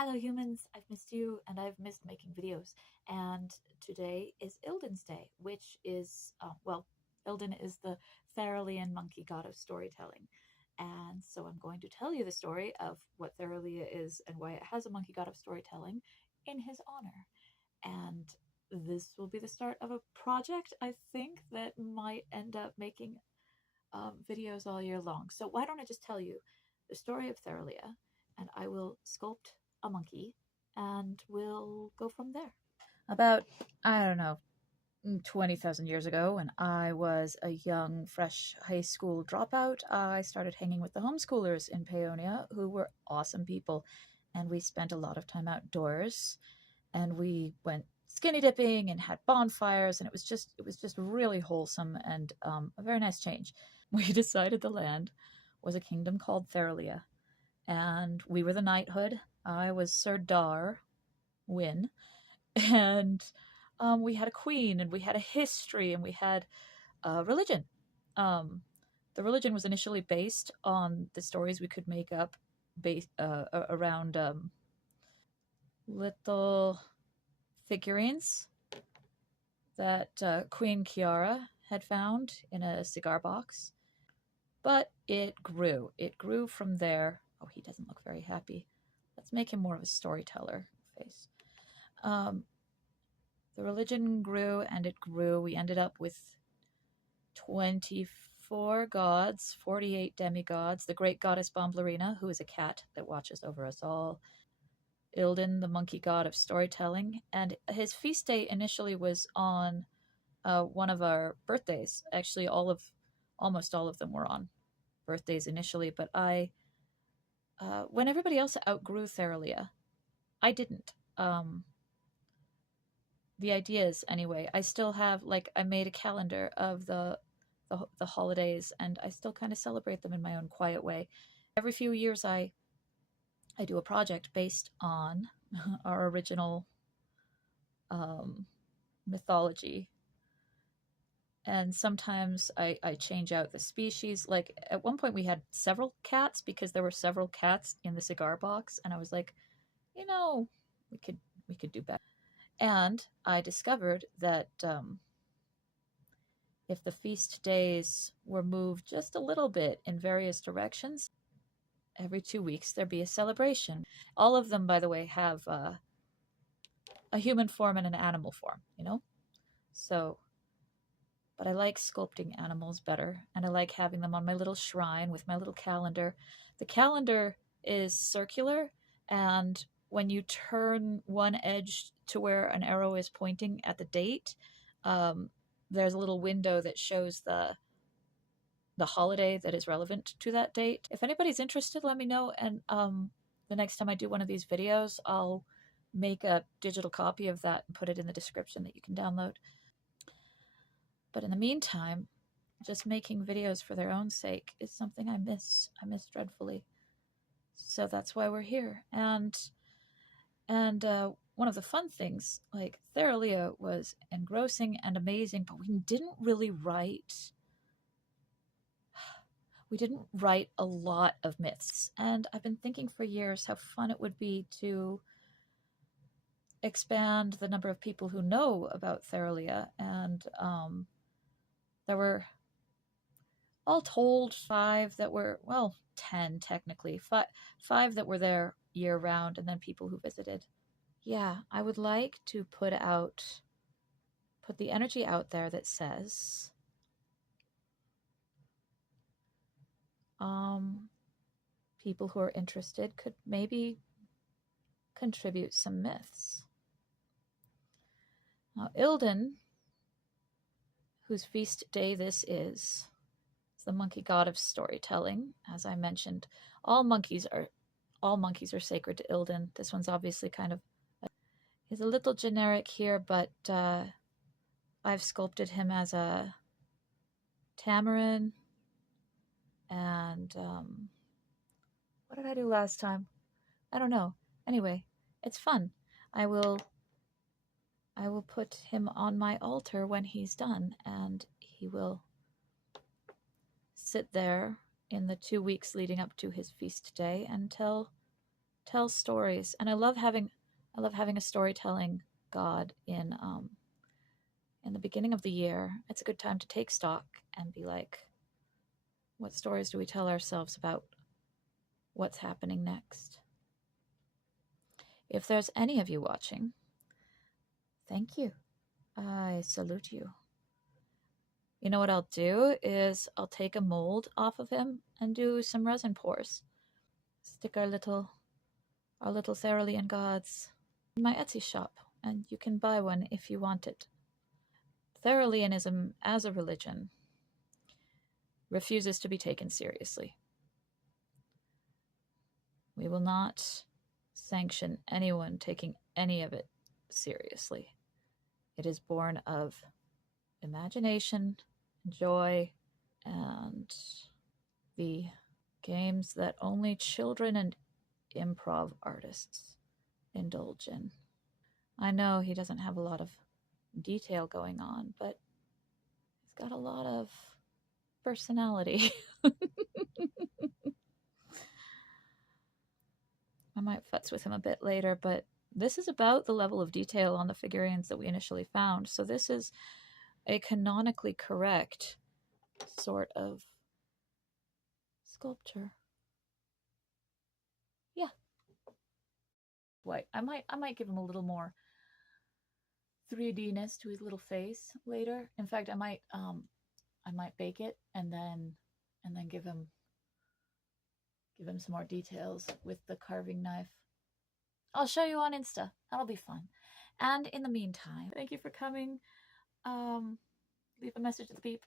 Hello humans, I've missed you and I've missed making videos. And today is Yldin's Day, which is, Yldin is the Therilean monkey god of storytelling. And so I'm going to tell you the story of what Therilia is and why it has a monkey god of storytelling in his honor. And this will be the start of a project, I think, that might end up making videos all year long. So why don't I just tell you the story of Therilia, and I will sculpt a monkey, and we'll go from there. About, I don't know, 20,000 years ago, when I was a young, fresh high school dropout, I started hanging with the homeschoolers in Paonia, who were awesome people. And we spent a lot of time outdoors, and we went skinny dipping and had bonfires, and it was just really wholesome and a very nice change. We decided the land was a kingdom called Therilia, and we were the knighthood. I was Sir Darwin, and we had a queen, and we had a history, and we had a religion. The religion was initially based on the stories we could make up based around little figurines that Queen Kiara had found in a cigar box. But it grew. It grew from there. Oh, he doesn't look very happy. Let's make him more of a storyteller face. The religion grew and it grew. We ended up with 24 gods, 48 demigods, the great goddess Bomblerina, who is a cat that watches over us all, Yldin, the monkey god of storytelling, and his feast day initially was on one of our birthdays. Actually, almost all of them were on birthdays initially, but when everybody else outgrew Therilia, I didn't. The ideas, anyway. I still have, I made a calendar of the holidays, and I still kind of celebrate them in my own quiet way. Every few years, I do a project based on our original mythology. And sometimes I change out the species. Like, at one point we had several cats because there were several cats in the cigar box, and I was like, we could do better. And I discovered that if the feast days were moved just a little bit in various directions, every 2 weeks there'd be a celebration. All of them, by the way, have a human form and an animal form, So, but I like sculpting animals better, and I like having them on my little shrine with my little calendar. The calendar is circular, and when you turn one edge to where an arrow is pointing at the date, there's a little window that shows the holiday that is relevant to that date. If anybody's interested, let me know, and the next time I do one of these videos, I'll make a digital copy of that and put it in the description that you can download. But in the meantime, just making videos for their own sake is something I miss. I miss dreadfully. So that's why we're here. And one of the fun things, like, Therilia was engrossing and amazing, but we didn't write a lot of myths. And I've been thinking for years how fun it would be to expand the number of people who know about Therilia. And there were, all told, 5 that were, 10 technically, 5 that were there year round, and then people who visited. Yeah, I would like to put the energy out there that says, people who are interested could maybe contribute some myths. Now, Yldin, whose feast day this is the monkey god of storytelling. As I mentioned, all monkeys are sacred to Yldin. This one's obviously he's a little generic here, but I've sculpted him as a tamarin. And what did I do last time? I don't know. Anyway, it's fun. I will put him on my altar when he's done, and he will sit there in the 2 weeks leading up to his feast day and tell tells stories, and I love having a storytelling god in the beginning of the year. It's a good time to take stock and be like, what stories do we tell ourselves about what's happening next? If there's any of you watching, thank you. I salute you. You know what I'll do is I'll take a mold off of him and do some resin pours. Stick our little cerulean gods in my Etsy shop, and you can buy one if you want it. Ceruleanism as a religion refuses to be taken seriously. We will not sanction anyone taking any of it seriously. It is born of imagination, joy, and the games that only children and improv artists indulge in. I know he doesn't have a lot of detail going on, but he's got a lot of personality. I might futz with him a bit later, but this is about the level of detail on the figurines that we initially found. So this is a canonically correct sort of sculpture. Yeah. Wait, I might give him a little more 3D-ness to his little face later. In fact, I might bake it and then give him some more details with the carving knife. I'll show you on Insta. That'll be fun. And in the meantime, thank you for coming. Leave a message at the beep.